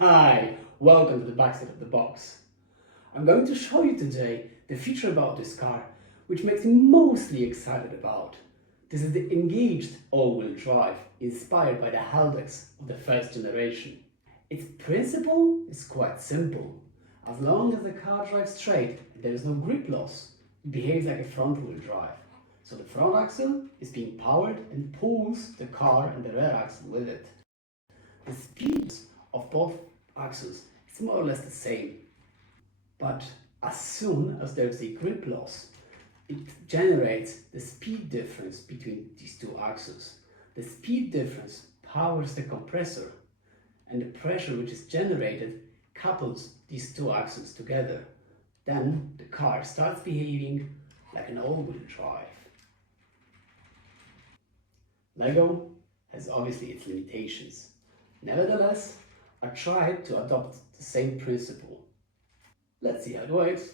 Hi, welcome to the backside of the box. I'm going to show you today the feature about this car which makes me mostly excited about. This is the engaged all-wheel drive inspired by the Haldex of the first generation. Its principle is quite simple. As long as the car drives straight and there is no grip loss, it behaves like a front-wheel drive. So the front axle is being powered and pulls the car and the rear axle with it. The speed of both axles is more or less the same, but as soon as there's a grip loss, it generates the speed difference between these two axles. The speed difference powers the compressor, and the pressure which is generated couples these two axles together. Then the car starts behaving like an all-wheel drive. Lego has obviously its limitations. Nevertheless, I tried to adopt the same principle. Let's see how it works.